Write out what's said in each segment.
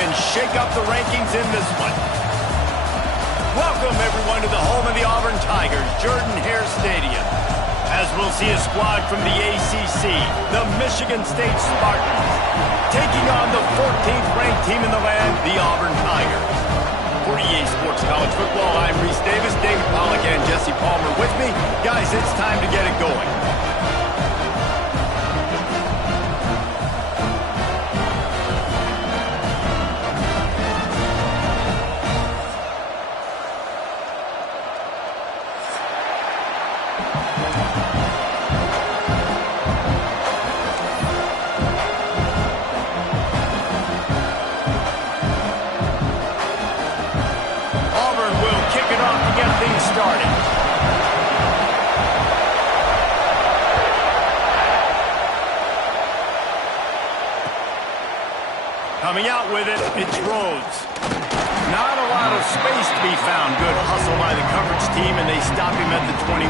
can shake up the rankings in this one. Welcome, everyone, to the home of the Auburn Tigers, Jordan-Hare Stadium, as we'll see a squad from the ACC, the Michigan State Spartans, taking on the 14th ranked team in the land, the Auburn Tigers. For EA Sports College Football, I'm Reese Davis, David Pollack, and Jesse Palmer with me. Guys, it's time to get it going. Coming out with it, it's Rhodes. Not a lot of space to be found. Good hustle by the coverage team, and they stop him at the 21.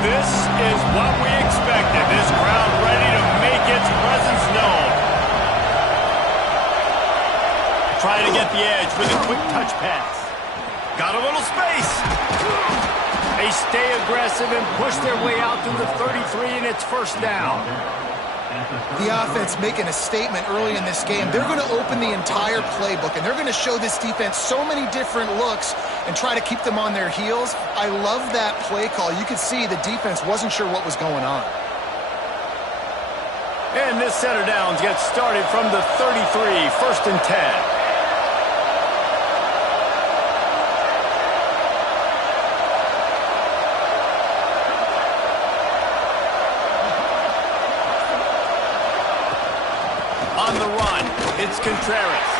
This is what we expected. This crowd ready to make its presence known. Trying to get the edge with a quick touch pass. Got a little space. They stay aggressive and push their way out to the 33, and it's first down. The offense making a statement early in this game. They're going to open the entire playbook, and they're going to show this defense so many different looks and try to keep them on their heels. I love that play call. You could see the defense wasn't sure what was going on. And this set of downs gets started from the 33, first and 10. It's Contreras.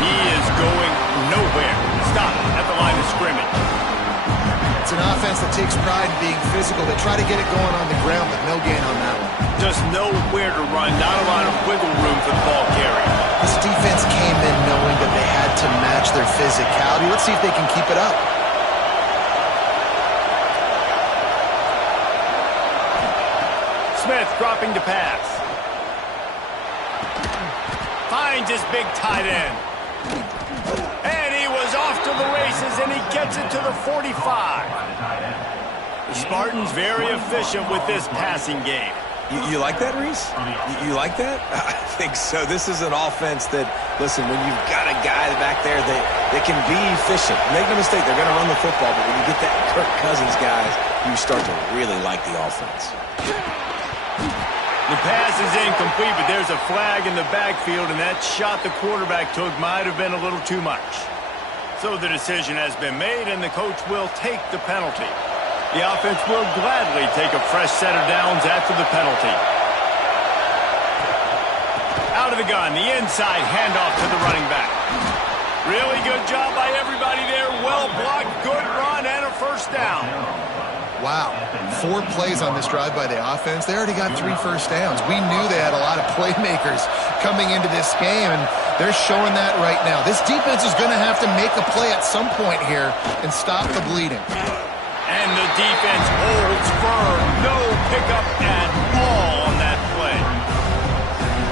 He is going nowhere. Stop at the line of scrimmage. It's an offense that takes pride in being physical. They try to get it going on the ground, but no gain on that one. Just nowhere to run. Not a lot of wiggle room for the ball carrier. This defense came in knowing that they had to match their physicality. Let's see if they can keep it up. Smith dropping to pass. Finds his big tight end. And he was off to the races, and he gets it to the 45. The Spartans very efficient with this passing game. You like that, Reese? You like that? I think so. This is an offense that, listen, when you've got a guy back there that can be efficient. Make no mistake, they're going to run the football, but when you get that Kirk Cousins guys, you start to really like the offense. The pass is incomplete, but there's a flag in the backfield, and that shot the quarterback took might have been a little too much. So the decision has been made, and the coach will take the penalty. The offense will gladly take a fresh set of downs after the penalty. Out of the gun, the inside handoff to the running back. Really good job by everybody there. Well blocked, good run, and a first down. Wow, 4 plays on this drive by the offense. They already got 3 first downs. We knew they had a lot of playmakers coming into this game, and they're showing that right now. This defense is going to have to make a play at some point here and stop the bleeding. And the defense holds firm. No pickup at all on that play.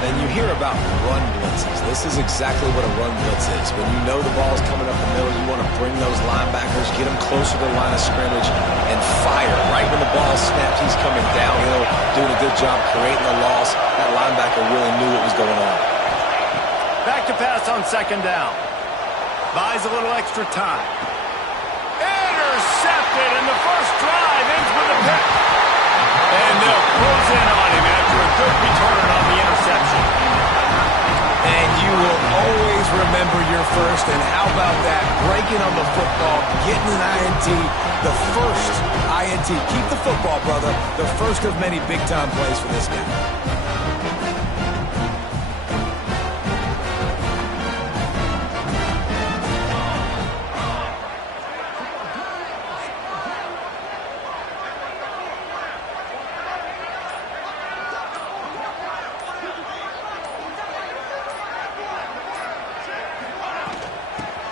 And you hear about run blitzes. This is exactly what a run blitz is. When you know the ball's coming up the middle, you want to bring those linebackers, get them closer to the line of scrimmage, and fire. Right when the ball snapped, he's coming downhill, doing a good job creating the loss. That linebacker really knew what was going on. Back to pass on second down. Buys a little extra time. Intercepted, and the first drive ends with a pick. And they'll close in on him after a good return on the interception. And you will always remember your first, and how about that? Breaking on the football, getting an INT, the first INT. Keep the football, brother. The first of many big-time plays for this guy.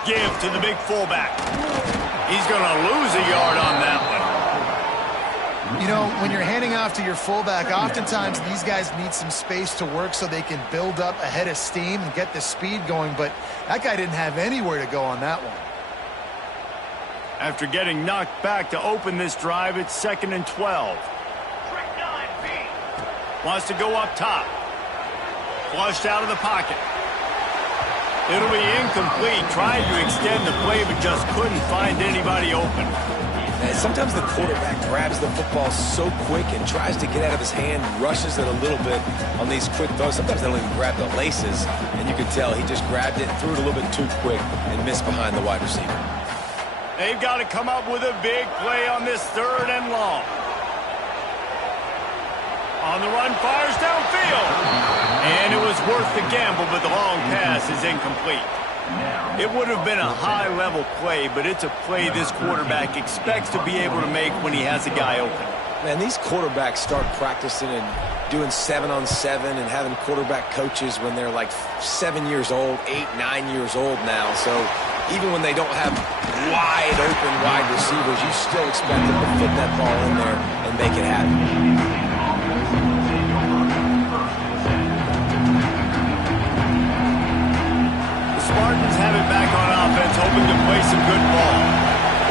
Give to the big fullback. He's going to lose a yard on that one. You know, when you're handing off to your fullback, oftentimes these guys need some space to work so they can build up a head of steam and get the speed going, but that guy didn't have anywhere to go on that one. After getting knocked back to open this drive, it's 2nd and 12. Wants to go up top. Flushed out of the pocket. It'll be incomplete. Tried to extend the play, but just couldn't find anybody open. And sometimes the quarterback grabs the football so quick and tries to get out of his hand, rushes it a little bit on these quick throws. Sometimes they don't even grab the laces, and you can tell he just grabbed it, threw it a little bit too quick, and missed behind the wide receiver. They've got to come up with a big play on this 3rd and long. On the run, fires downfield. And it was worth the gamble, but the long pass is incomplete. It would have been a high-level play, but it's a play this quarterback expects to be able to make when he has a guy open. Man, these quarterbacks start practicing and doing 7-on-7 and having quarterback coaches when they're like 7 years old, 8, 9 years old now. So even when they don't have wide-open wide receivers, you still expect them to fit that ball in there and make it happen. Spartans have it back on offense, hoping to play some good ball.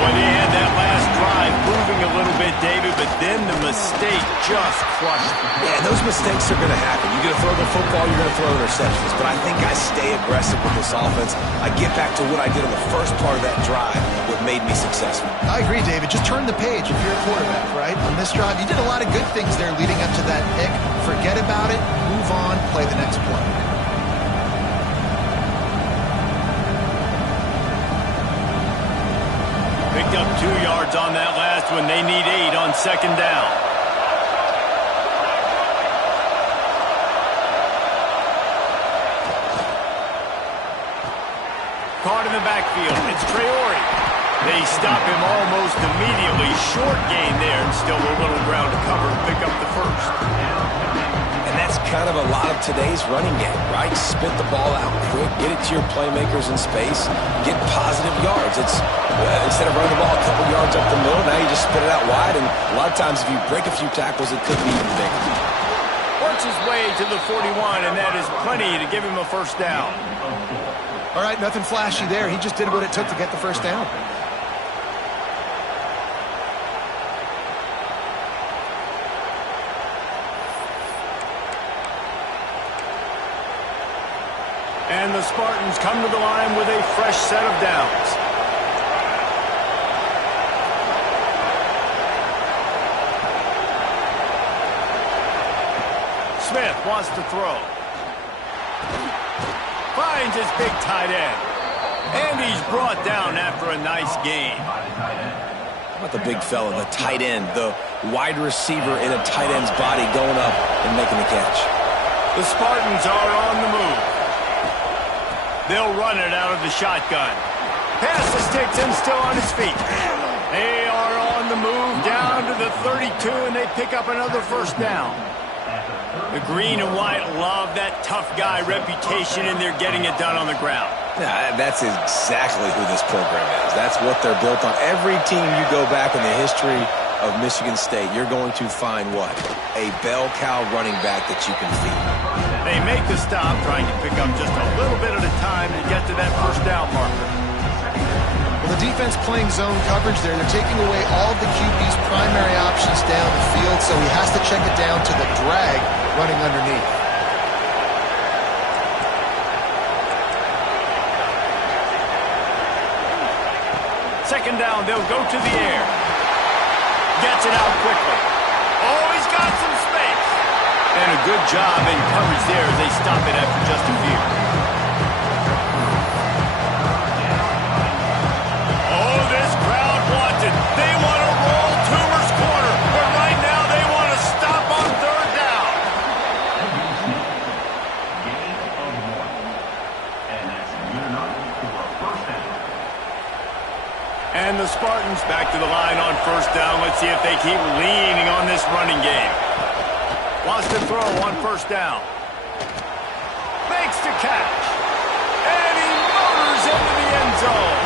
Boy, they had that last drive moving a little bit, David, but then the mistake just crushed them. Yeah, those mistakes are going to happen. You're going to throw the football, you're going to throw interceptions. But I think I stay aggressive with this offense. I get back to what I did in the first part of that drive, what made me successful. I agree, David. Just turn the page if you're a quarterback, right? On this drive, you did a lot of good things there leading up to that pick. Forget about it, move on, play the next play. Picked up 2 yards on that last one. They need 8 on 2nd down. Caught in the backfield. It's Traore. They stop him almost immediately. Short gain there, and still a little ground to cover and pick up the first. And that's kind of a lot of today's running game, right? Spit the ball out quick, get it to your playmakers in space, get positive yards. It's instead of running the ball a couple yards up the middle, now you just spit it out wide, and a lot of times if you break a few tackles, it could be even bigger. Works his way to the 41, and that is plenty to give him a first down. All right, nothing flashy there. He just did what it took to get the first down. And the Spartans come to the line with a fresh set of downs. Smith wants to throw. Finds his big tight end. And he's brought down after a nice gain. How about the big fella, the tight end, the wide receiver in a tight end's body going up and making the catch? The Spartans are on the move. They'll run it out of the shotgun. Pass to sticks and still on his feet. They are on the move down to the 32, and they pick up another first down. The green and white love that tough guy reputation, and they're getting it done on the ground. Yeah, that's exactly who this program is. That's what they're built on. Every team you go back in the history of Michigan State, you're going to find what? A bell cow running back that you can feed. They make the stop, trying to pick up just a little bit at a time to get to that first down marker. Well, the defense playing zone coverage there. They're taking away all of the QB's primary options down the field, so he has to check it down to the drag running underneath. Second down, they'll go to the air. Gets it out quickly. Oh, he's got some space. And a good job in coverage there as they stop it after just a few. Oh, this crowd wants it. They want to roll Toomer's corner, but right now they want to stop on 3rd down. And the Spartans back to the line on first down. Let's see if they keep leaning on this running game. Wants to throw on first down. Makes the catch. And he motors into the end zone.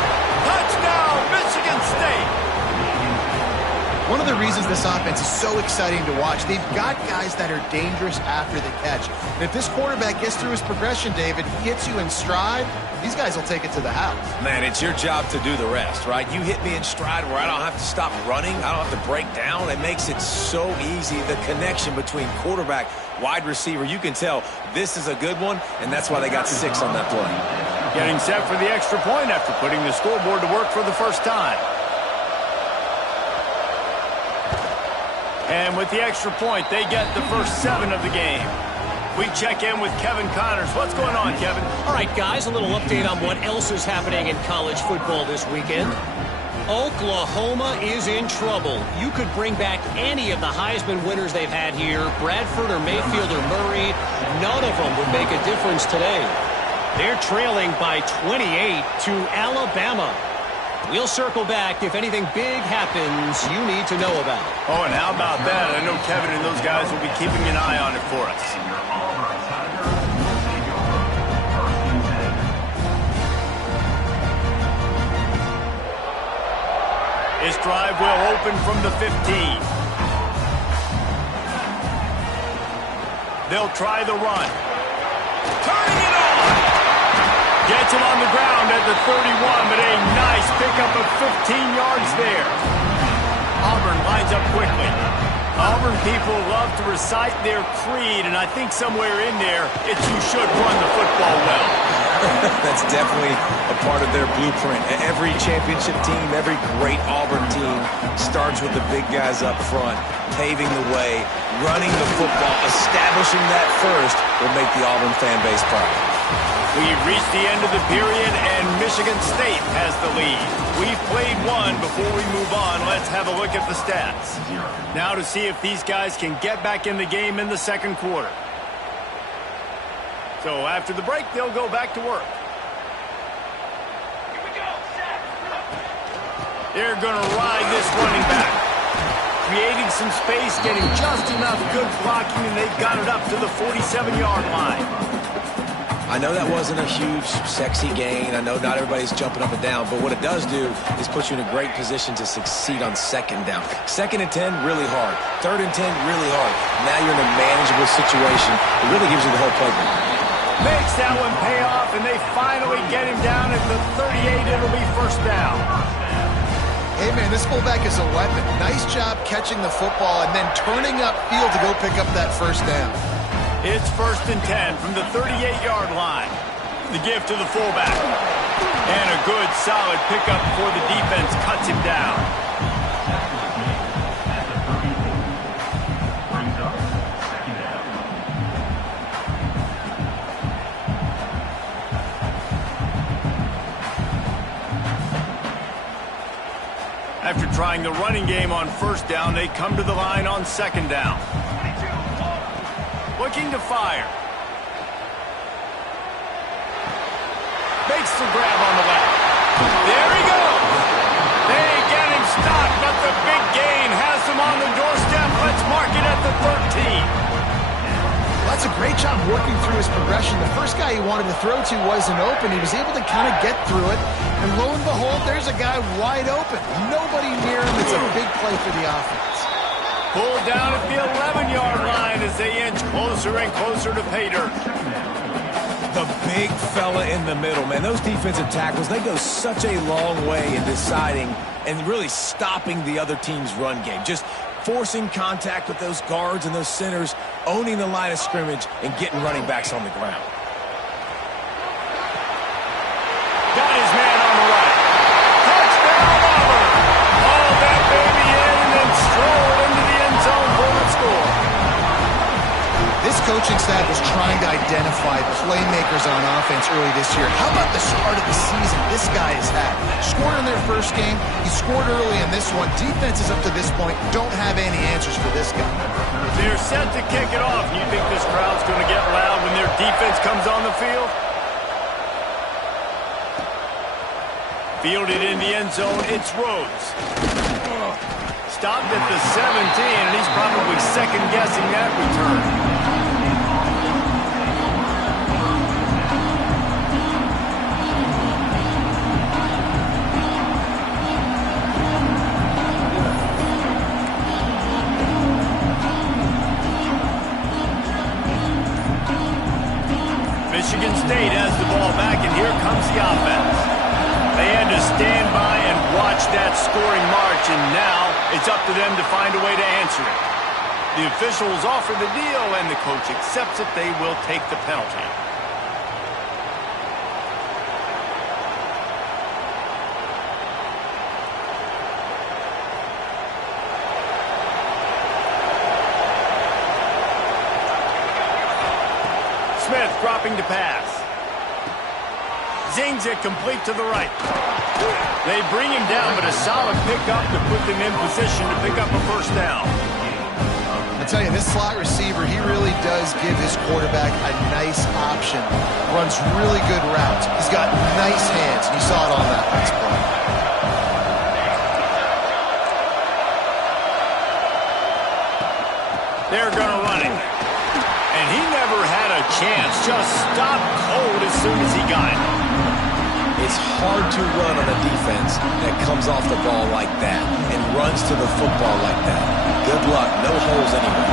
Touchdown, Michigan State. One of the reasons this offense is so exciting to watch, they've got guys that are dangerous after the catch. And if this quarterback gets through his progression, David, gets you in stride, these guys will take it to the house. Man, it's your job to do the rest, right? You hit me in stride where I don't have to stop running. I don't have to break down. It makes it so easy. The connection between quarterback, wide receiver, you can tell this is a good one, and that's why they got 6 on that play. Getting set for the extra point after putting the scoreboard to work for the first time. And with the extra point, they get the first 7 of the game. We check in with Kevin Connors. What's going on, Kevin? All right, guys, a little update on what else is happening in college football this weekend. Oklahoma is in trouble. You could bring back any of the Heisman winners they've had here, Bradford or Mayfield or Murray. None of them would make a difference today. They're trailing by 28 to Alabama. We'll circle back if anything big happens you need to know about. Oh, and how about that? I know Kevin and those guys will be keeping an eye on it for us. This drive will open from the 15. They'll try the run. Turning it on! Gets him on the ground at the 31, but a nice pickup of 15 yards there. Auburn lines up quickly. Auburn people love to recite their creed, and I think somewhere in there, it's you should run the football well. That's definitely a part of their blueprint. Every championship team, every great Auburn team starts with the big guys up front, paving the way, running the football, establishing that first will make the Auburn fan base proud. We've reached the end of the period, and Michigan State has the lead. We've played one. Before we move on, let's have a look at the stats. Now to see if these guys can get back in the game in the second quarter. So after the break, they'll go back to work. Here we go. They're going to ride this running back. Creating some space, getting just enough good blocking, and they've got it up to the 47-yard line. I know that wasn't a huge, sexy gain. I know not everybody's jumping up and down, but what it does do is put you in a great position to succeed on second down. 2nd and 10, really hard. 3rd and 10, really hard. Now you're in a manageable situation. It really gives you the whole playbook. Makes that one pay off, and they finally get him down at the 38. It'll be first down. Hey, man, this fullback is a weapon. Nice job catching the football and then turning upfield to go pick up that first down. It's 1st and 10 from the 38-yard line. The give to the fullback. And a good, solid pickup before the defense cuts him down. After trying the running game on first down, they come to the line on second down. Looking to fire. Makes the grab on the left. There he goes. They get him stopped, but the big gain has him on the doorstep. Let's mark it at the 13. Well, that's a great job working through his progression. The first guy he wanted to throw to wasn't open. He was able to kind of get through it. And lo and behold, there's a guy wide open. Nobody near him. It's a big play for the offense. Pulled down at the 11-yard line as they inch closer and closer to pay dirt. The big fella in the middle, man. Those defensive tackles, they go such a long way in deciding and really stopping the other team's run game. Just forcing contact with those guards and those centers, owning the line of scrimmage, and getting running backs on the ground. Got his man on the right. Touchdown, Auburn. Hauled that baby in and then strolled into the end zone for the score. This coaching staff was trying to identify playmakers on offense early this year. How about the start of the season this guy has had? Scored in their first game. He scored early in this one. Defenses up to this point don't have any answers for this guy. They're set to kick it off. You think this crowd's going to get loud when their defense comes on the field? Fielded in the end zone, it's Rhodes. Stopped at the 17, and he's probably second-guessing that return. Michigan State has the ball back, and here comes the offense. They had to stand by and watch that scoring march, and now it's up to them to find a way to answer it. The officials offer the deal, and the coach accepts it. They will take the penalty. Smith dropping to pass. Zings it complete to the right. They bring him down, but a solid pickup to put them in position to pick up a first down. I tell you, this slot receiver, he really does give his quarterback a nice option. Runs really good routes. He's got nice hands. You saw it on that last play. They're going to run it. And he never had a chance. Just stopped cold as soon as he got it. It's hard to run on a defense that comes off the ball like that and runs to the football like that. Good luck. No holes anywhere.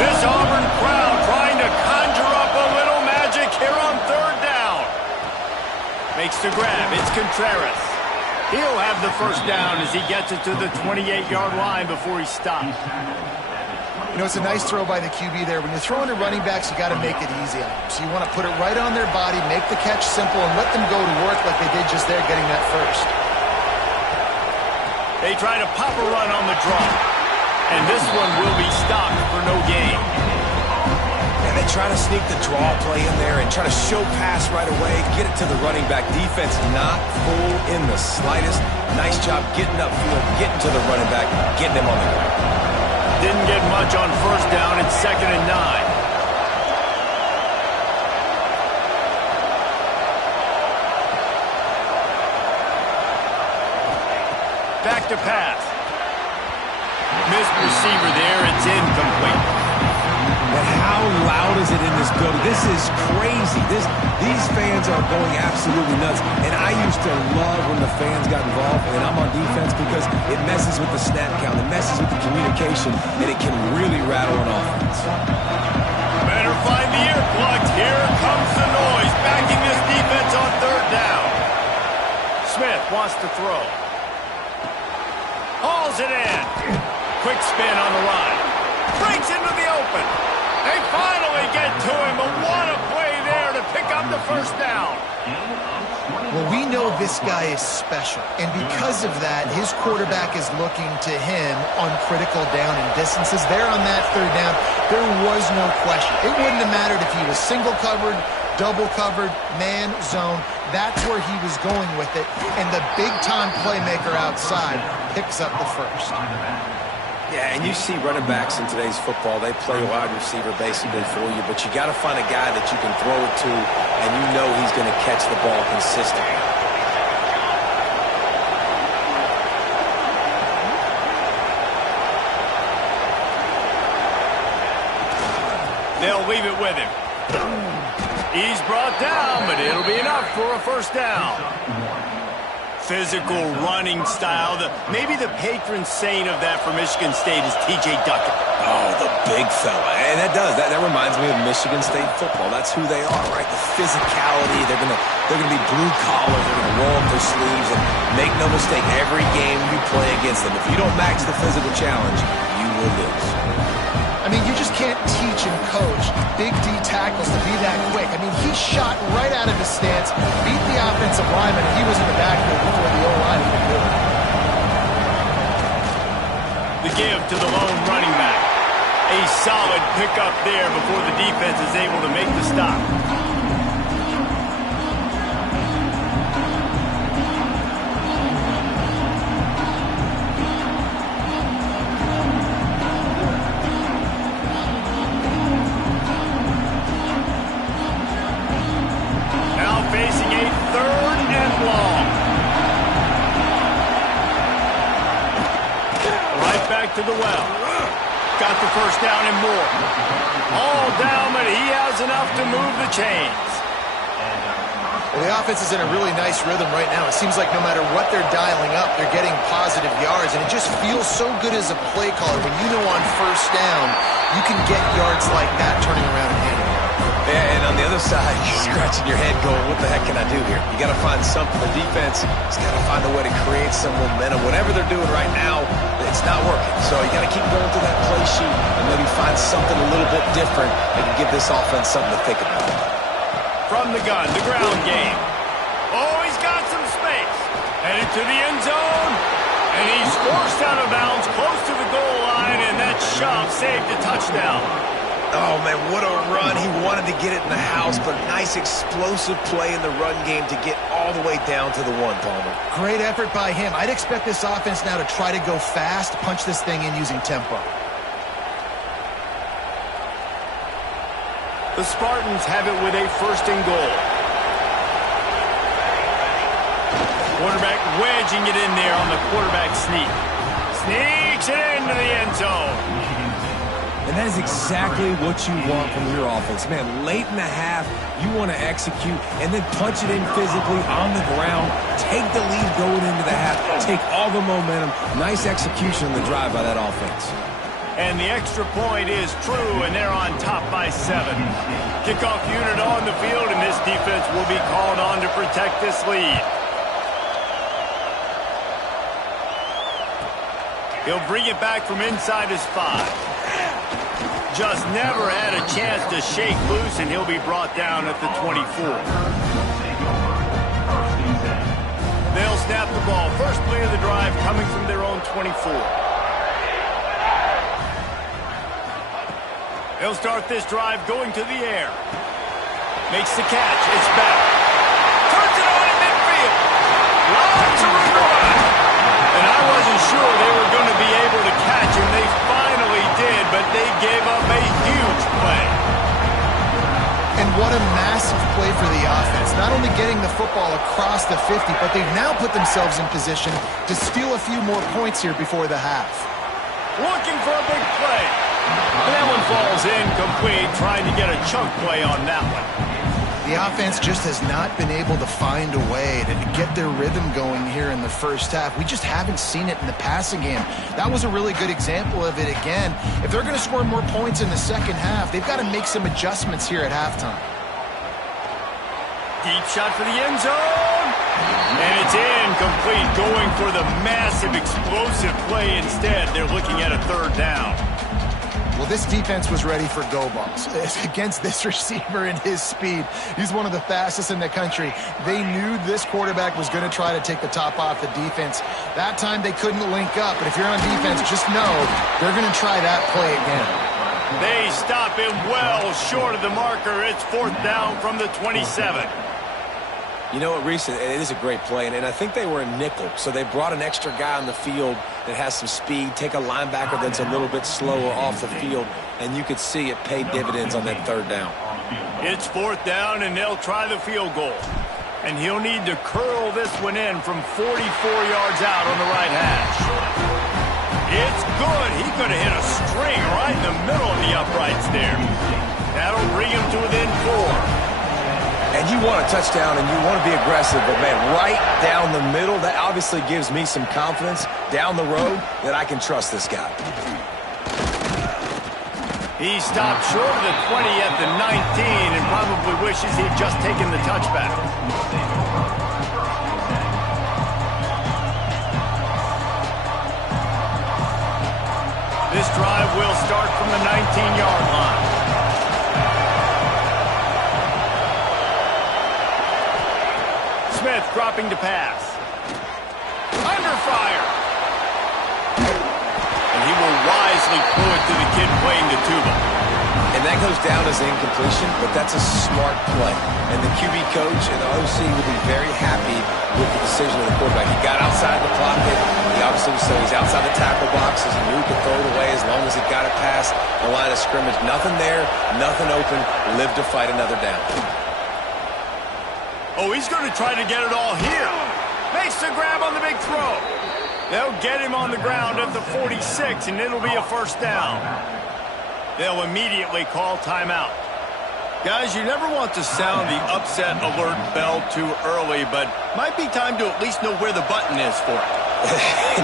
This Auburn crowd trying to conjure up a little magic here on third down. Makes the grab. It's Contreras. He'll have the first down as he gets it to the 28-yard line before he stops. You know, it's a nice throw by the QB there. When you're throwing to running backs, you got to make it easy on them. So you want to put it right on their body, make the catch simple, and let them go to work like they did just there, getting that first. They try to pop a run on the draw. And this one will be stopped for no gain. And they try to sneak the draw play in there and try to show pass right away, get it to the running back. Defense not full in the slightest. Nice job getting upfield, getting to the running back, getting him on the ground. Didn't get much on first down. It's 2nd and 9. Back to pass. Missed receiver there. It's incomplete. But how loud is it in this building? This is crazy. These fans are going absolutely nuts. And I used to love when the fans got involved, and I'm on defense because it messes with the snap count, it messes with the communication, and it can really rattle an offense. Better find the earplugs. Here comes the noise, backing this defense on third down. Smith wants to throw. Hauls it in. Quick spin on the run. Breaks into the open. They finally get to him, but what a play there to pick up the first down. Well, we know this guy is special, and because of that, his quarterback is looking to him on critical down and distances. There on that third down, there was no question. It wouldn't have mattered if he was single covered, double covered, man, zone. That's where he was going with it, and the big-time playmaker outside picks up the first. Yeah, and you see running backs in today's football, they play wide receiver basically for you, but you got to find a guy that you can throw it to, and you know he's going to catch the ball consistently. They'll leave it with him. He's brought down, but it'll be enough for a first down. Physical running style. Maybe the patron saint of that for Michigan State is T.J. Duckett. Oh, the big fella. And that reminds me of Michigan State football. That's who they are, right? The physicality. They're gonna be blue collar. They're gonna roll up their sleeves, and make no mistake, every game you play against them, if you don't match the physical challenge, you will lose. I mean, you just can't teach and coach big D tackles to be that quick. I mean, he shot right out of his stance, beat the offensive lineman, and he was in the backfield before the O-line even knew it. The give to the lone running back. A solid pickup there before the defense is able to make the stop. Facing a 3rd and long. Right back to the well. Got the first down and more. All down, but he has enough to move the chains. Well, the offense is in a really nice rhythm right now. It seems like no matter what they're dialing up, they're getting positive yards, and it just feels so good as a play caller when you know on first down you can get yards like that turning around and handling. Yeah, and on the other side, you're scratching your head going, what the heck can I do here? You got to find something. The defense has got to find a way to create some momentum. Whatever they're doing right now, it's not working. So you got to keep going through that play sheet and maybe find something a little bit different that can give this offense something to think about. From the gun, the ground game. Oh, he's got some space. Headed to the end zone. And he's forced out of bounds close to the goal line, and that shove saved a touchdown. Oh, man, what a run. He wanted to get it in the house, but nice explosive play in the run game to get all the way down to the one, Palmer. Great effort by him. I'd expect this offense now to try to go fast, punch this thing in using tempo. The Spartans have it with a first and goal. Quarterback wedging it in there on the quarterback sneak. Sneaks it into the end zone. And that is exactly what you want from your offense. Man, late in the half, you want to execute and then punch it in physically on the ground. Take the lead going into the half. Take all the momentum. Nice execution on the drive by that offense. And the extra point is true, and they're on top by 7. Kickoff unit on the field, and this defense will be called on to protect this lead. He'll bring it back from inside his 5. Just never had a chance to shake loose, and he'll be brought down at the 24. They'll snap the ball. First play of the drive coming from their own 24. They'll start this drive going to the air. Makes the catch. It's back. Turns it on in midfield. Lots of room to run. And I wasn't sure they were going to be able to catch him. They finally did, but they gave up a huge play. And what a massive play for the offense. Not only getting the football across the 50, but they've now put themselves in position to steal a few more points here before the half. Looking for a big play. And that one falls incomplete, trying to get a chunk play on that one. The offense just has not been able to find a way to get their rhythm going here in the first half. We just haven't seen it in the passing game. That was a really good example of it again. If they're going to score more points in the second half, they've got to make some adjustments here at halftime. Deep shot for the end zone. And it's incomplete, going for the massive explosive play instead. They're looking at a third down. Well, this defense was ready for go balls. Against this receiver and his speed, he's one of the fastest in the country. They knew this quarterback was going to try to take the top off the defense. That time they couldn't link up, but if you're on defense, just know they're going to try that play again. They stop him well short of the marker. It's fourth down from the 27. You know what, Reese, it is a great play, and I think they were a nickel, so they brought an extra guy on the field that has some speed, take a linebacker that's a little bit slower off the field, and you could see it pay dividends on that third down. It's fourth down, and they'll try the field goal. And he'll need to curl this one in from 44 yards out on the right hash. It's good. He could have hit a string right in the middle of the uprights there. That'll bring him to within 4. And you want a touchdown and you want to be aggressive, but, man, right down the middle, that obviously gives me some confidence down the road that I can trust this guy. He stopped short of the 20 at the 19 and probably wishes he'd just taken the touchback. This drive will start from the 19-yard line. Smith dropping to pass. Under fire. And he will wisely throw it to the kid playing the tuba. And that goes down as an incompletion, but that's a smart play. And the QB coach and the OC will be very happy with the decision of the quarterback. He got outside the pocket. He obviously so he's outside the tackle boxes. He knew he could throw it away as long as he got it past the line of scrimmage. Nothing there, nothing open. Live to fight another down. Oh, he's going to try to get it all here. Makes the grab on the big throw. They'll get him on the ground at the 46, and it'll be a first down. They'll immediately call timeout. Guys, you never want to sound the upset alert bell too early, but might be time to at least know where the button is for it.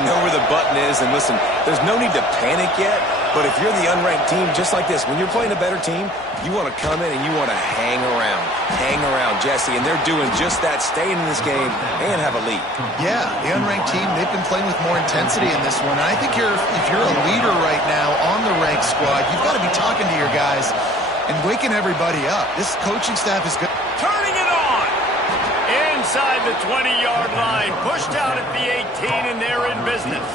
Know where the button is, and listen, there's no need to panic yet, But if you're the unranked team, just like this, when you're playing a better team, you want to come in and you want to hang around. Hang around, Jesse. And they're doing just that, staying in this game and have a lead. Yeah, the unranked team, they've been playing with more intensity in this one. And I think if you're a leader right now on the ranked squad, you've got to be talking to your guys and waking everybody up. This coaching staff is good. Turning it on. Inside the 20-yard line. Pushed out at the 18, and they're in business.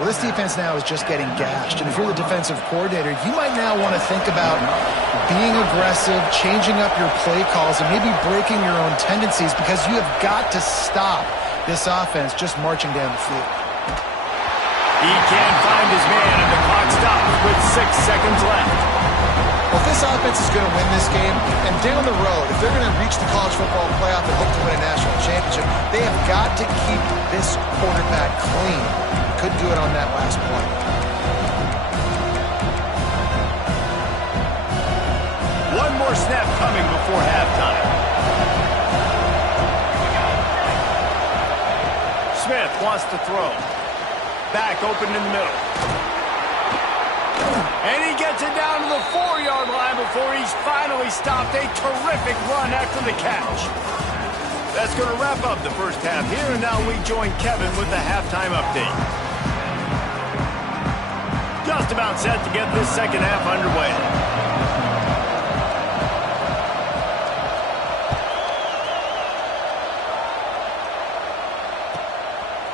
Well, this defense now is just getting gashed. And if you're the defensive coordinator, you might now want to think about being aggressive, changing up your play calls, and maybe breaking your own tendencies, because you have got to stop this offense just marching down the field. He can't find his man, and the clock stops with 6 seconds left. Well, if this offense is going to win this game, and down the road, if they're going to reach the college football playoff and hope to win a national championship, they have got to keep this quarterback clean. Couldn't do it on that last play. One more snap coming before halftime. Smith wants to throw. Back open in the middle. And he gets it down to the 4-yard line before he's finally stopped. A terrific run after the catch. That's going to wrap up the first half here, and now we join Kevin with the halftime update. Just about set to get this second half underway.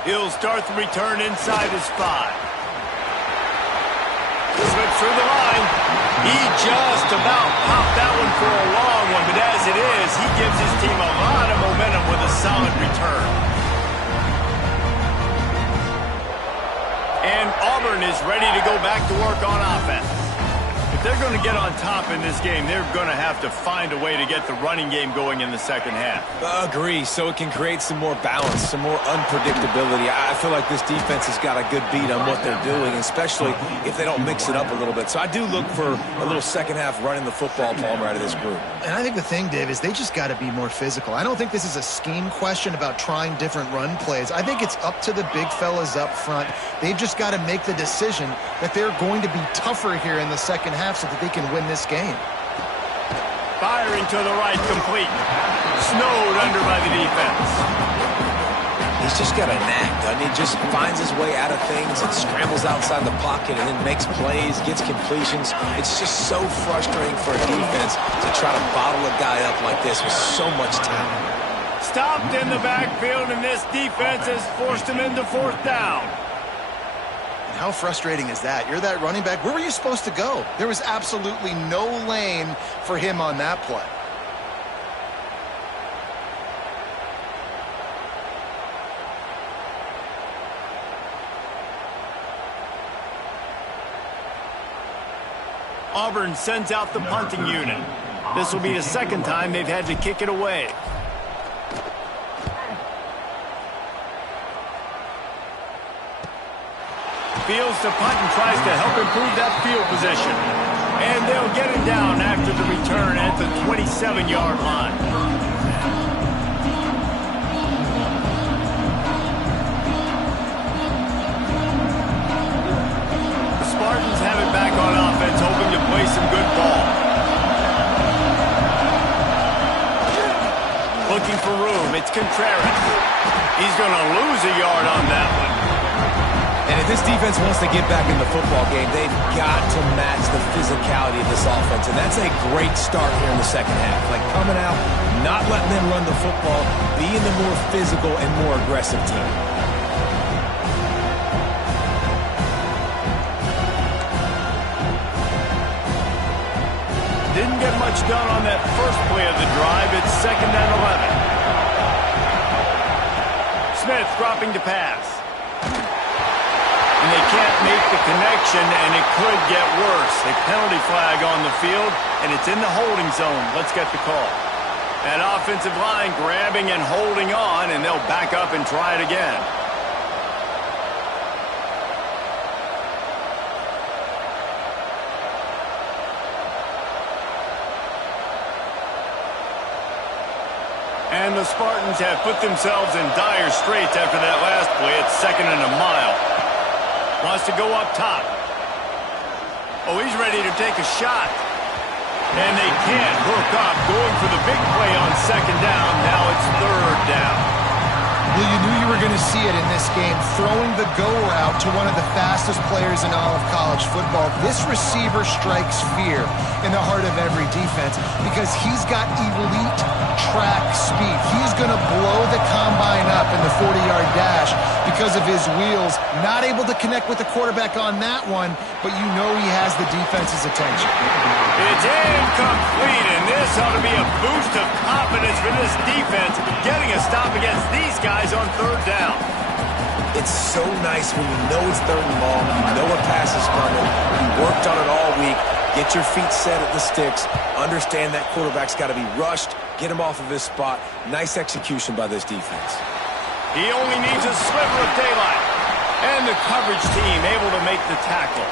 He'll start the return inside his 5. Slips through the line. He just about popped that one for a long one, but as it is, he gives his team a lot of momentum with a solid return. And Auburn is ready to go back to work on offense. If they're going to get on top in this game, they're going to have to find a way to get the running game going in the second half. Agree, so it can create some more balance, some more unpredictability. I feel like this defense has got a good beat on what they're doing, especially if they don't mix it up a little bit. So I do look for a little second half running the football, Palmer, out of this group. And I think the thing, Dave, is they just got to be more physical. I don't think this is a scheme question about trying different run plays. I think it's up to the big fellas up front. They've just got to make the decision that they're going to be tougher here in the second half so that they can win this game. Firing to the right, complete. Snowed under by the defense. He's just got a knack, doesn't he? Just finds his way out of things and scrambles outside the pocket and then makes plays, gets completions. It's just so frustrating for a defense to try to bottle a guy up like this with so much talent. Stopped in the backfield, and this defense has forced him into 4th down. How frustrating is that? You're that running back. Where were you supposed to go? There was absolutely no lane for him on that play. Auburn sends out the punting unit. This will be the second time they've had to kick it away. Fields to punt and tries to help improve that field position. And they'll get it down after the return at the 27-yard line. The Spartans have it back on offense, hoping to play some good ball. Looking for room, it's Contreras. He's going to lose a yard on that one. And if this defense wants to get back in the football game, they've got to match the physicality of this offense. And that's a great start here in the second half. Like coming out, not letting them run the football, being the more physical and more aggressive team. Didn't get much done on that first play of the drive. It's 2nd and 11. Smith dropping to pass. And they can't make the connection, and it could get worse. A penalty flag on the field, and it's in the holding zone. Let's get the call. That offensive line grabbing and holding on, and they'll back up and try it again. And the Spartans have put themselves in dire straits after that last play. It's 2nd and a mile. Wants to go up top. Oh, he's ready to take a shot. And they can't hook up, going for the big play on second down. Now it's third down. Well, you knew you were going to see it in this game, throwing the go route to one of the fastest players in all of college football. This receiver strikes fear in the heart of every defense because he's got elite track speed. He's going to blow the combine up in the 40-yard dash because of his wheels. Not able to connect with the quarterback on that one, but you know he has the defense's attention. It's incomplete, and this ought to be a boost of confidence for this defense, getting a stop against these guys on third down. It's so nice when you know it's third and long, you know a pass is coming, you worked on it all week, get your feet set at the sticks, understand that quarterback's got to be rushed, get him off of his spot. Nice execution by this defense. He only needs a sliver of daylight, and the coverage team able to make the tackle.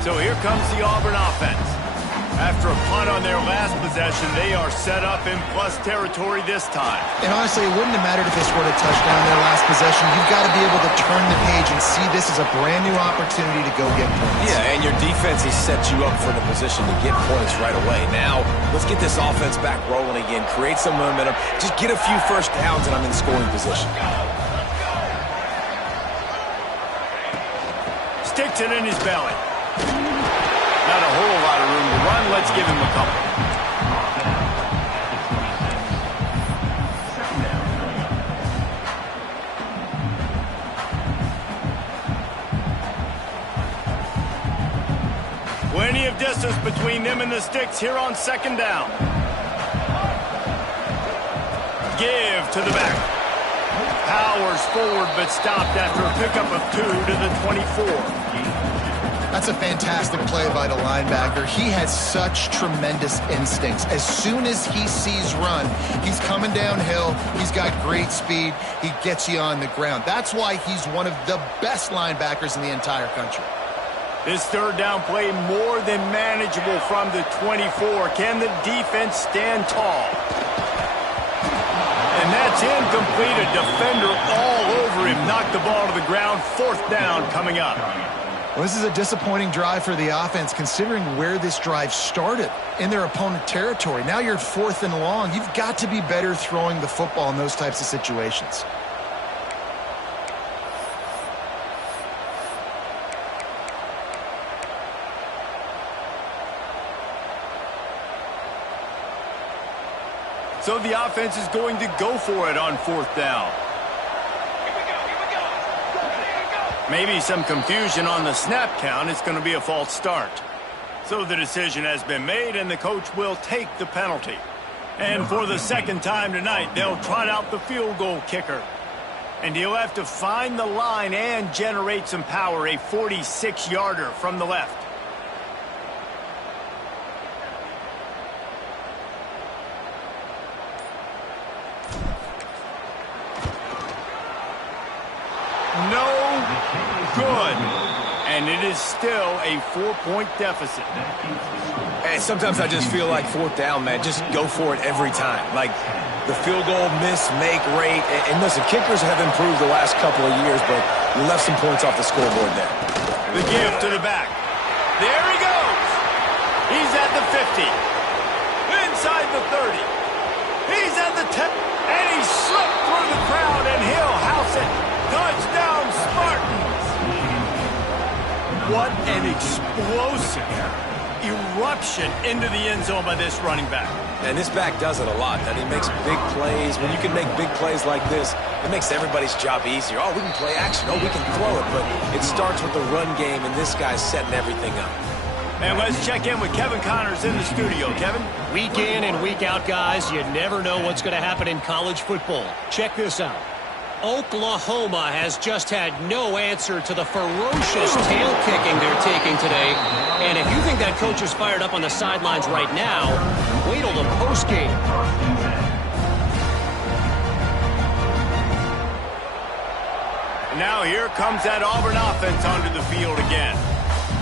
So here comes the Auburn offense. After a punt on their last possession, they are set up in plus territory this time. And honestly, it wouldn't have mattered if they scored a touchdown in their last possession. You've got to be able to turn the page and see this as a brand new opportunity to go get points. Yeah, and your defense has set you up for the position to get points right away. Now, let's get this offense back rolling again, create some momentum, just get a few first downs, and I'm in scoring position. Sticks it in his belly. Not a whole lot of room to run. Let's give him a couple. Plenty of distance between them and the sticks here on second down. Give to the back. Powers forward, but stopped after a pickup of 2 to the 24. That's a fantastic play by the linebacker. He has such tremendous instincts. As soon as he sees run, he's coming downhill. He's got great speed. He gets you on the ground. That's why he's one of the best linebackers in the entire country. This third down play more than manageable from the 24. Can the defense stand tall? And that's incomplete. A defender all over him. Knocked the ball to the ground. Fourth down coming up. Well, this is a disappointing drive for the offense, considering where this drive started in their opponent territory. Now you're 4th and long. You've got to be better throwing the football in those types of situations. So the offense is going to go for it on 4th down. Maybe some confusion on the snap count. It's going to be a false start. So the decision has been made, and the coach will take the penalty. And for the second time tonight, they'll trot out the field goal kicker. And he'll have to find the line and generate some power, a 46-yarder from the left. No good. And it is still a 4-point deficit. And sometimes I just feel like 4th down, man. Just go for it every time. Like the field goal miss-make rate. And listen, kickers have improved the last couple of years, but you left some points off the scoreboard there. The give to the back. There he goes. He's at the 50. Inside the 30. He's at the 10. And he slipped through the crowd, and he'll house it. Touchdown, Spartans! What an explosive eruption into the end zone by this running back. And this back does it a lot. And he makes big plays. When you can make big plays like this, it makes everybody's job easier. Oh, we can play action. Oh, we can throw it. But it starts with the run game, and this guy's setting everything up. And let's check in with Kevin Connors in the studio. Kevin? Week in and week out, guys, you never know what's going to happen in college football. Check this out. Oklahoma has just had no answer to the ferocious tail kicking they're taking today. And if you think that coach is fired up on the sidelines right now, wait till the postgame. Now here comes that Auburn offense onto the field again.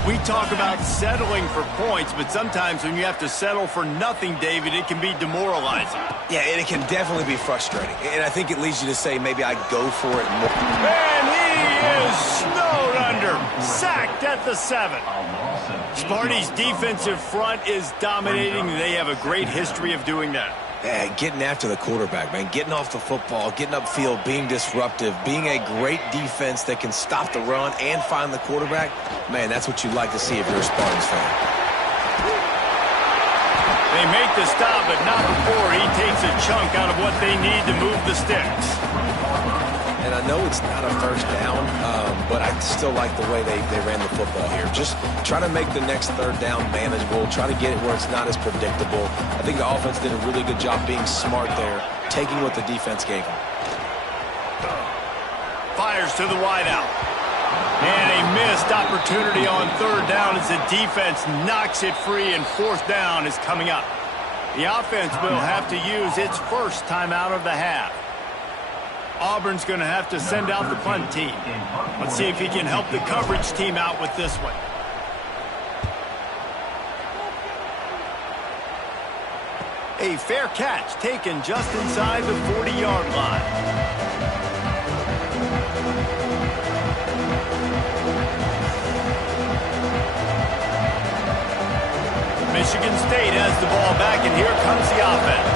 We talk about settling for points, but sometimes when you have to settle for nothing, David, it can be demoralizing. Yeah, and it can definitely be frustrating. And I think it leads you to say maybe I go for it more. And he is snowed under. Sacked at the 7. Sparty's defensive front is dominating. They have a great history of doing that. Yeah, getting after the quarterback, man. Getting off the football, getting upfield, being disruptive, being a great defense that can stop the run and find the quarterback. Man, that's what you like to see if you're a Spartans fan. They make the stop, but not before he takes a chunk out of what they need to move the sticks. And I know it's not a first down, but I still like the way they ran the football here. Just try to make the next third down manageable. Try to get it where it's not as predictable. I think the offense did a really good job being smart there, taking what the defense gave them. Fires to the wideout. And a missed opportunity on third down as the defense knocks it free, and fourth down is coming up. The offense will have to use its first timeout of the half. Auburn's going to have to send out the punt team. Let's see if he can help the coverage team out with this one. A fair catch taken just inside the 40-yard line. Michigan State has the ball back, and here comes the offense.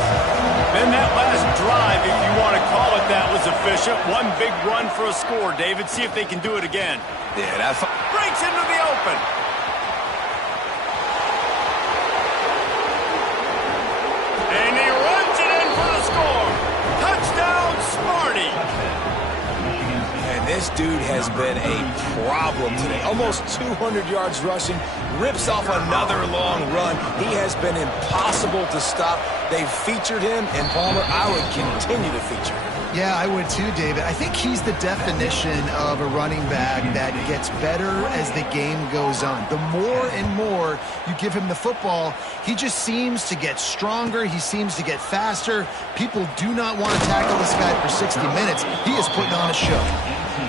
Then that last drive, if you want to call it that, was efficient. One big run for a score, David. See if they can do it again. Yeah, that breaks into the open. And he runs it in for the score. Touchdown, Sparty. And this dude has been a problem today. Almost 200 yards rushing. Rips off another long run. He has been impossible to stop. They've featured him, and Palmer, I would continue to feature him. Yeah, I would too, David. I think he's the definition of a running back that gets better as the game goes on. The more and more you give him the football, he just seems to get stronger. He seems to get faster. People do not want to tackle this guy for 60 minutes. He is putting on a show.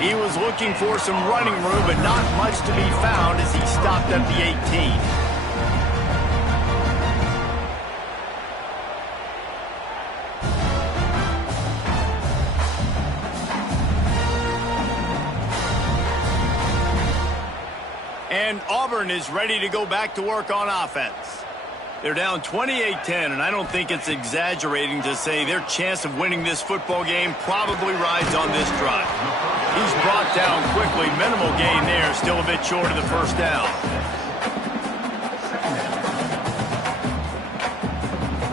He was looking for some running room, but not much to be found as he stopped at the 18. And Auburn is ready to go back to work on offense. They're down 28-10, and I don't think it's exaggerating to say their chance of winning this football game probably rides on this drive. He's brought down quickly. Minimal gain there, still a bit short of the first down.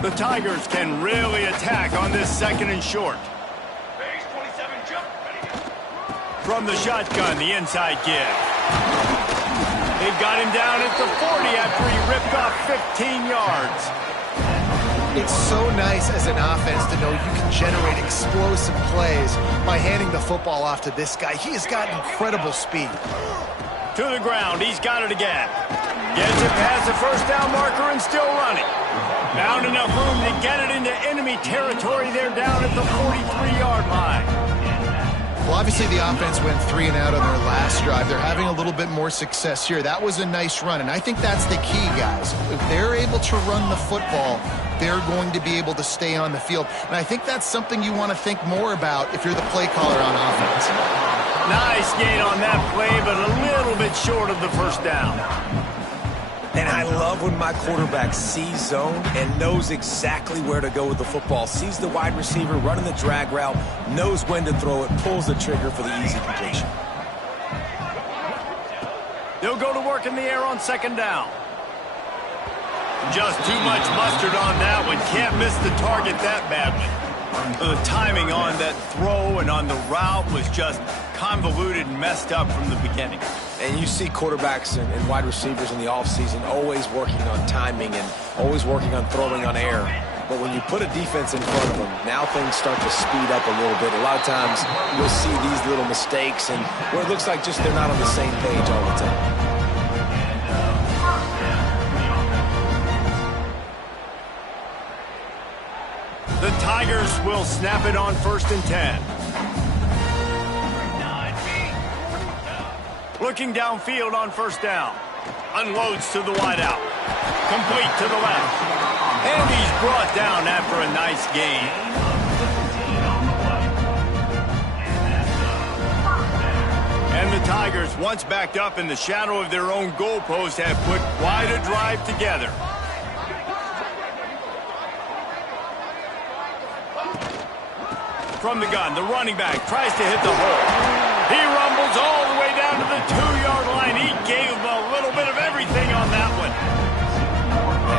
The Tigers can really attack on this second and short. From the shotgun, the inside give. They've got him down at the 40 after he ripped off 15 yards. It's so nice as an offense to know you can generate explosive plays by handing the football off to this guy. He has got incredible speed. To the ground, he's got it again. Gets it past the first down marker and still running. Found enough room to get it into enemy territory. They're down at the 43-yard line. Well, obviously the offense went 3 and out on their last drive. They're having a little bit more success here. That was a nice run, and I think that's the key, guys. If they're able to run the football, they're going to be able to stay on the field. And I think that's something you want to think more about if you're the play caller on offense. Nice gain on that play, but a little bit short of the first down. And I love when my quarterback sees zone and knows exactly where to go with the football. Sees the wide receiver running the drag route, knows when to throw it, pulls the trigger for the easy completion. They'll go to work in the air on second down. Just too much mustard on that one. Can't miss the target that badly. The timing on that throw and on the route was just convoluted and messed up from the beginning. And you see quarterbacks and wide receivers in the offseason always working on timing and always working on throwing on air. But when you put a defense in front of them, now things start to speed up a little bit. A lot of times you'll see these little mistakes and where it looks like just they're not on the same page all the time. The Tigers will snap it on 1st and 10. Looking downfield on first down. Unloads to the wideout. Complete to the left. And he's brought down after a nice gain. And the Tigers, once backed up in the shadow of their own goalpost, have put quite a drive together. From the gun, the running back tries to hit the hole. He rumbles all the way down to the 2-yard line. He gave him a little bit of everything on that one.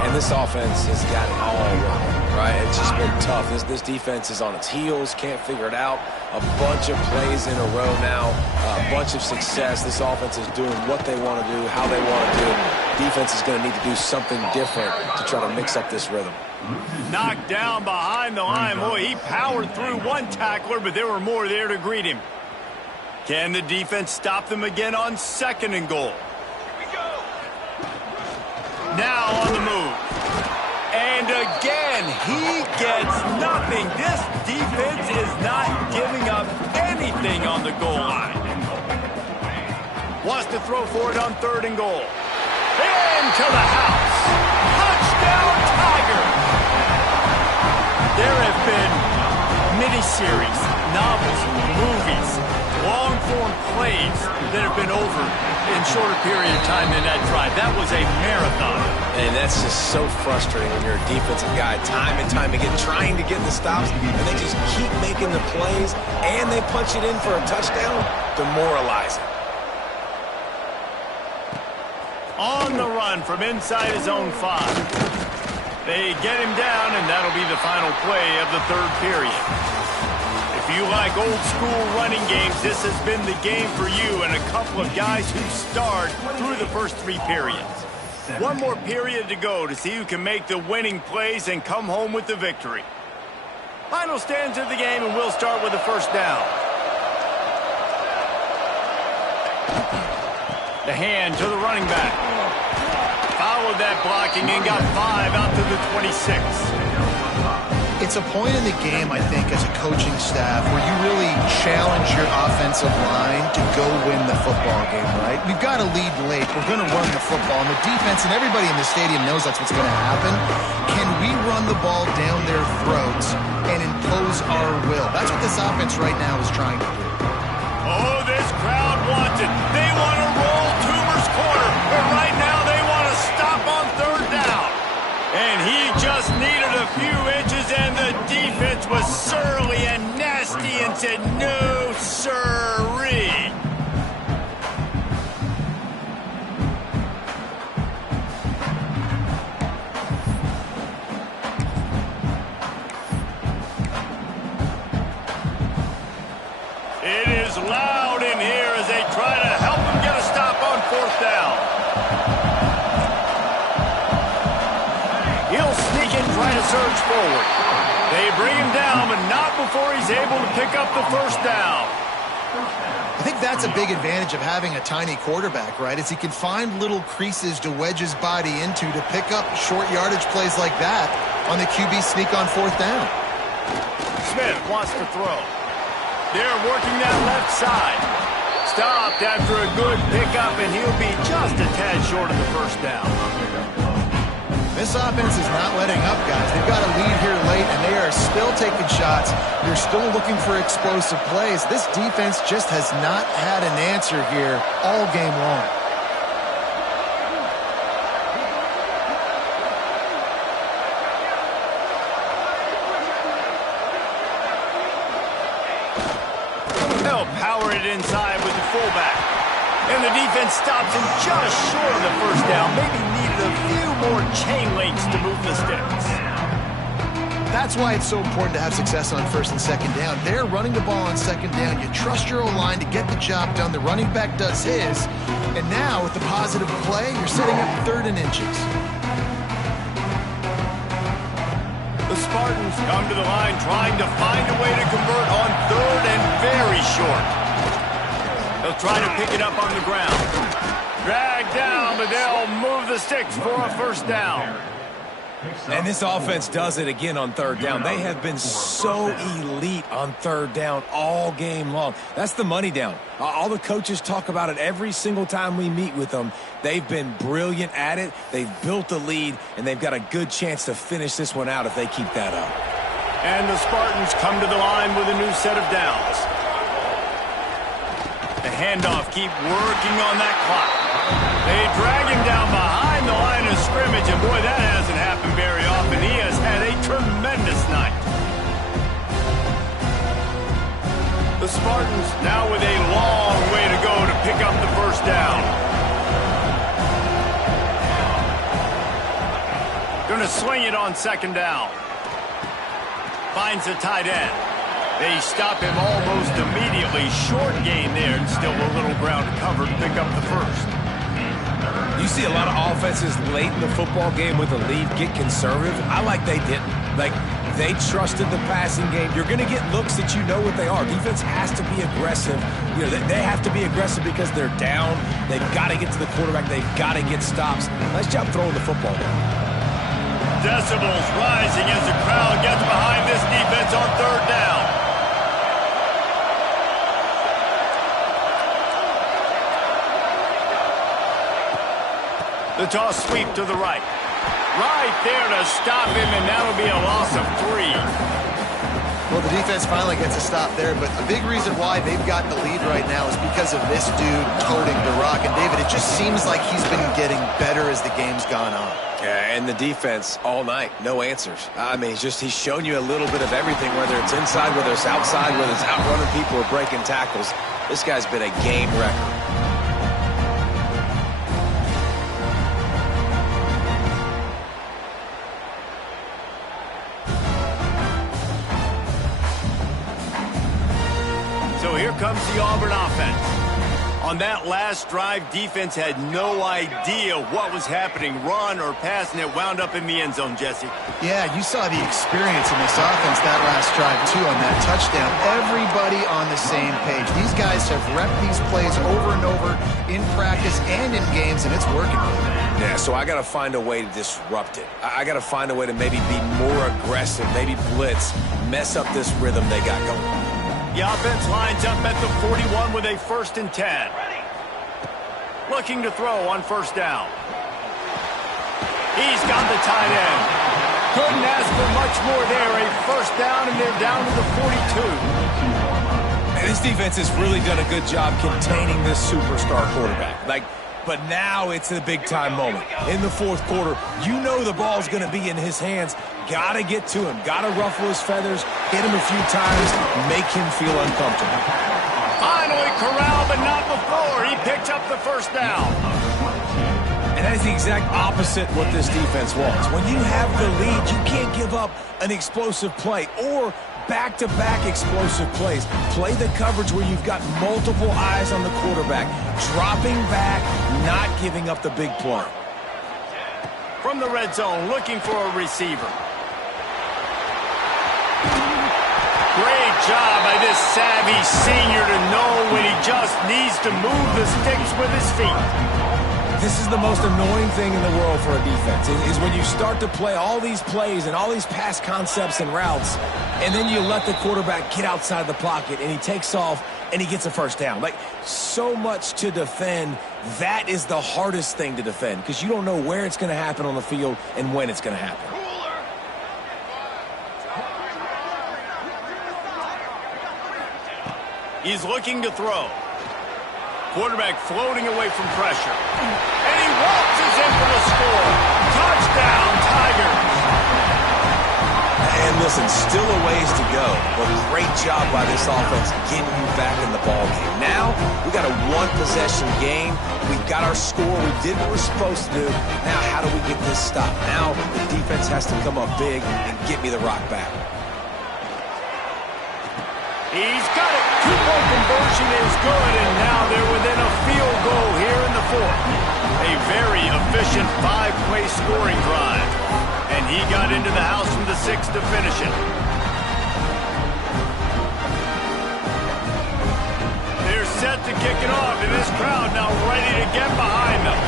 And this offense has got it all wrong, right? It's just been tough. This defense is on its heels, can't figure it out. A bunch of plays in a row now, a bunch of success. This offense is doing what they want to do, how they want to do it. Defense is going to need to do something different to try to mix up this rhythm. Knocked down behind the line. Boy, he powered through one tackler, but there were more there to greet him. Can the defense stop them again on 2nd and goal? Now on the move. And again, he gets nothing. This defense is not giving up anything on the goal line. Wants to throw for it on 3rd and goal. Into the house. Touchdown, Tigers. There have been miniseries, novels, movies, long-form plays that have been over in shorter period of time than that drive. That was a marathon. And that's just so frustrating when you're a defensive guy, time and time again, trying to get the stops, and they just keep making the plays, and they punch it in for a touchdown. Demoralizing. On the run from inside his own 5. They get him down, and that'll be the final play of the 3rd period. If you like old-school running games, this has been the game for you and a couple of guys who starred through the first 3 periods. One more period to go to see who can make the winning plays and come home with the victory. Final stands of the game, and we'll start with the 1st down. The hand to the running back. Followed that blocking and got 5 out to the 26. It's a point in the game, I think, as a coaching staff where you really challenge your offensive line to go win the football game, right? We've got to lead late. We're going to run the football. And the defense and everybody in the stadium knows that's what's going to happen. Can we run the ball down their throats and impose our will? That's what this offense right now is trying to do. Oh, this crowd wants it. They want to roll Toomer's corner. But right now they want to stop on 3rd down. And he just needed a few inches, and the defense was surly and nasty and said, no, sirree. It is loud in here as they try to help him get a stop on 4th down. He'll sneak and try to surge forward. They bring him down, but not before he's able to pick up the 1st down. I think that's a big advantage of having a tiny quarterback, right? Is he can find little creases to wedge his body into to pick up short yardage plays like that on the QB sneak on 4th down. Smith wants to throw. They're working that left side. Stopped after a good pickup, and he'll be just a tad short of the 1st down. This offense is not letting up, guys. They've got a lead here late, and they are still taking shots. They're still looking for explosive plays. This defense just has not had an answer here all game long. They'll power it inside with the fullback. And the defense stops him just short of the 1st down. Maybe needed a few more chain links to move the sticks. That's why it's so important to have success on 1st and 2nd down. They're running the ball on 2nd down. You trust your O-line to get the job done. The running back does his. And now, with the positive play, you're setting up 3rd and inches. The Spartans come to the line trying to find a way to convert on 3rd and very short. They'll try to pick it up on the ground. Dragged down, but they'll move the sticks for a 1st down. And this offense does it again on third down. They have been so elite on third down all game long. That's the money down. All the coaches talk about it every single time we meet with them. They've been brilliant at it. They've built a lead, and they've got a good chance to finish this one out if they keep that up. And the Spartans come to the line with a new set of downs. The handoff, keep working on that clock. They drag him down behind the line of scrimmage, and boy, that hasn't happened very often. He has had a tremendous night. The Spartans now with a long way to go to pick up the first down. Going to swing it on second down. Finds the tight end. They stop him almost immediately. Short gain there, and still a little ground to cover to pick up the first. You see a lot of offenses late in the football game with a lead get conservative. I like they didn't. Like, they trusted the passing game. You're going to get looks that you know what they are. Defense has to be aggressive. You know, they have to be aggressive because they're down. They've got to get to the quarterback. They've got to get stops. Nice job throwing the football down. Decibels rising as the crowd gets behind this defense on third down. The toss sweep to the right. Right there to stop him, and that'll be a loss of 3. Well, the defense finally gets a stop there, but a big reason why they've got the lead right now is because of this dude toting the rock. And, David, it just seems like he's been getting better as the game's gone on. Yeah, and the defense all night, no answers. I mean, he's shown you a little bit of everything, whether it's inside, whether it's outside, whether it's outrunning people or breaking tackles. This guy's been a game wrecker. So here comes the Auburn offense. On that last drive, defense had no idea what was happening, run or pass, and it wound up in the end zone, Jesse. Yeah, you saw the experience in this offense that last drive, too, on that touchdown. Everybody on the same page. These guys have repped these plays over and over in practice and in games, and it's working for them. Yeah, so I got to find a way to disrupt it. I got to find a way to maybe be more aggressive, maybe blitz, mess up this rhythm they got going. The offense lines up at the 41 with a 1st and 10. Looking to throw on first down. He's got the tight end. Couldn't ask for much more there. A first down, and they're down to the 42. And this defense has really done a good job containing this superstar quarterback. But now it's a big-time moment. In the fourth quarter, you know the ball's going to be in his hands. Got to get to him. Got to ruffle his feathers, hit him a few times, make him feel uncomfortable. Finally corralled, but not before. He picks up the first down. And that is the exact opposite what this defense wants. When you have the lead, you can't give up an explosive play or back-to-back explosive plays. Play the coverage where you've got multiple eyes on the quarterback, dropping back, not giving up the big play. From the red zone, looking for a receiver. Great job by this savvy senior to know when he just needs to move the sticks with his feet. This is the most annoying thing in the world for a defense, is when you start to play all these plays and all these pass concepts and routes, and then you let the quarterback get outside the pocket, and he takes off, and he gets a first down. Like, so much to defend. That is the hardest thing to defend, because you don't know where it's going to happen on the field and when it's going to happen. He's looking to throw. Quarterback floating away from pressure. And he waltzes in for the score. Touchdown, Tigers. And listen, still a ways to go, but great job by this offense getting you back in the ballgame. Now, we got a one-possession game. We've got our score. We did what we're supposed to do. Now, how do we get this stopped? Now, the defense has to come up big and get me the rock back. He's got it. Two-point conversion is good, and now they're within a field goal here in the fourth. A very efficient 5-play scoring drive. And he got into the house from the 6 to finish it. They're set to kick it off, and this crowd now ready to get behind them.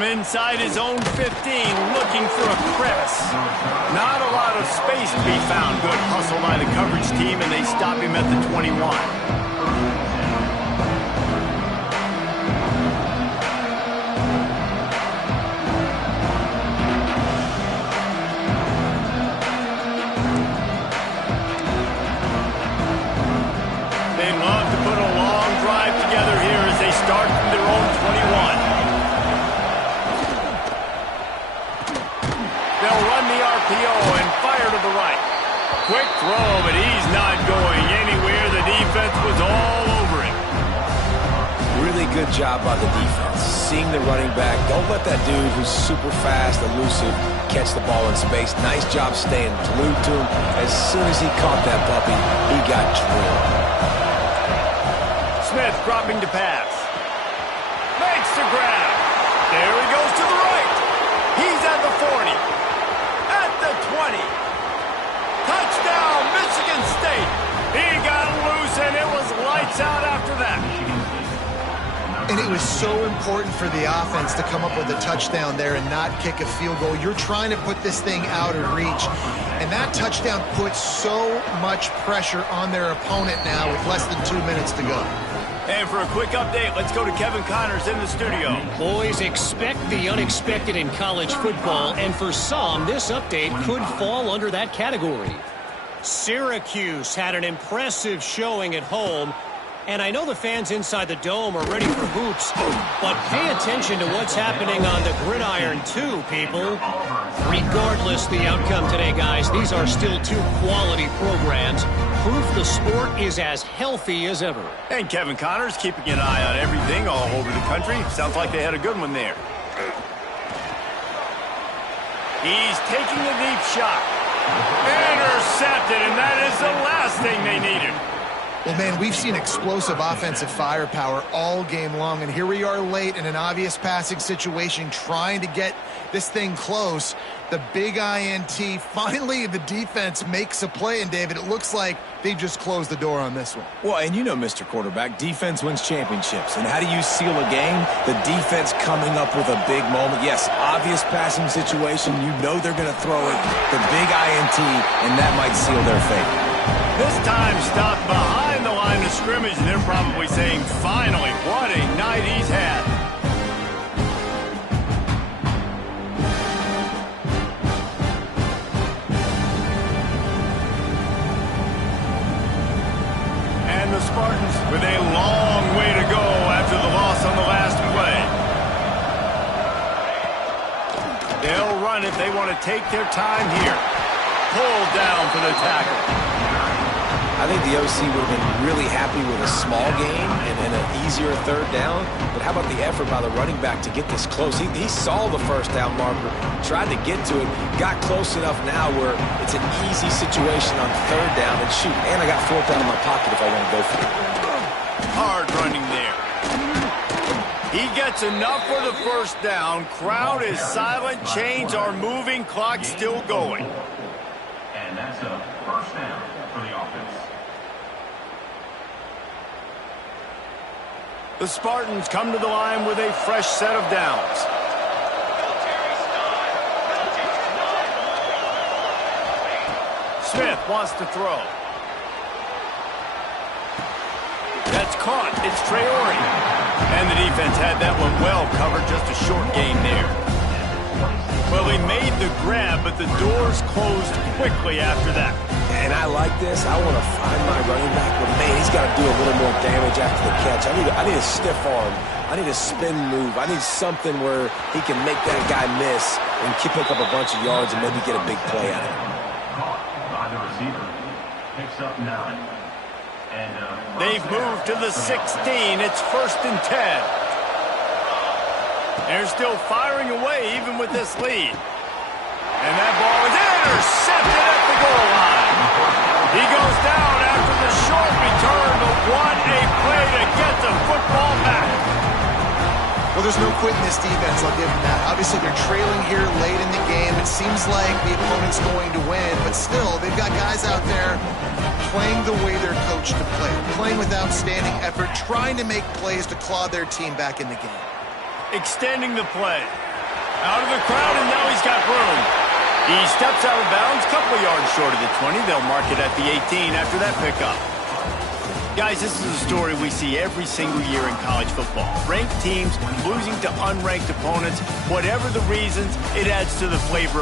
from inside his own 15, looking for a crevice. Not a lot of space to be found. Good hustle by the coverage team, and they stop him at the 21. Start from their own 21. They'll run the RPO and fire to the right. Quick throw, but he's not going anywhere. The defense was all over him. Really good job by the defense. Seeing the running back. Don't let that dude who's super fast, elusive, catch the ball in space. Nice job staying glued to him. As soon as he caught that puppy, he got drilled. Smith dropping to pass. Makes the grab. There he goes to the right. He's at the 40. At the 20. Touchdown, Michigan State. He got loose, and it was lights out after that. And it was so important for the offense to come up with a touchdown there and not kick a field goal. You're trying to put this thing out of reach. And that touchdown puts so much pressure on their opponent now with less than 2 minutes to go. And for a quick update, let's go to Kevin Connors in the studio. Boys, expect the unexpected in college football, and for some, this update could fall under that category. Syracuse had an impressive showing at home, and I know the fans inside the Dome are ready for hoops, but pay attention to what's happening on the gridiron too, people. Regardless the outcome today, guys, these are still two quality programs. Proof the sport is as healthy as ever. And Kevin Connors keeping an eye on everything all over the country. Sounds like they had a good one there. He's taking a deep shot. Intercepted, and that is the last thing they needed. Well, man, we've seen explosive offensive firepower all game long, and here we are late in an obvious passing situation trying to get this thing close. The big INT, finally the defense makes a play, and David, it looks like they just closed the door on this one. Well, and you know, Mr. Quarterback, defense wins championships. And how do you seal a game? The defense coming up with a big moment. Yes, obvious passing situation. You know they're going to throw it. The big INT, and that might seal their fate. This time stopped behind the line of scrimmage, and they're probably saying, finally, what a night he's had. And the Spartans with a long way to go after the loss on the last play. They'll run if they want to take their time here. Pulled down for the tackle. I think the OC would have been really happy with a small gain and an easier third down. But how about the effort by the running back to get this close? He saw the first down marker, tried to get to it, got close enough now where it's an easy situation on third down. And shoot, and I got fourth down in my pocket if I want to go for it. Hard running there. He gets enough for the first down. Crowd is silent. Chains are moving. Clock still going. And that's a first down for the offense. The Spartans come to the line with a fresh set of downs. Smith wants to throw. That's caught. It's Traore. And the defense had that one well covered. Just a short gain there. Well, he made the grab, but the doors closed quickly after that. And I like this. I want to find my running back, but man, he's got to do a little more damage after the catch. I need a stiff arm. I need a spin move. I need something where he can make that guy miss and pick up a bunch of yards and maybe get a big play out of it. Caught by the receiver. Picks up 9. And they've moved to the 16. It's 1st and 10. They're still firing away even with this lead. And that ball is intercepted at the goal line. He goes down after the short return, but what a play to get the football back. Well, there's no quitting this defense, I'll give them that. Obviously, they're trailing here late in the game. It seems like the opponent's going to win, but still, they've got guys out there playing the way they're coached to play, playing with outstanding effort, trying to make plays to claw their team back in the game. Extending the play. Out of the crowd, and now he's got room. He steps out of bounds, couple of yards short of the 20. They'll mark it at the 18 after that pickup. Guys, this is a story we see every single year in college football. Ranked teams losing to unranked opponents. Whatever the reasons, it adds to the flavor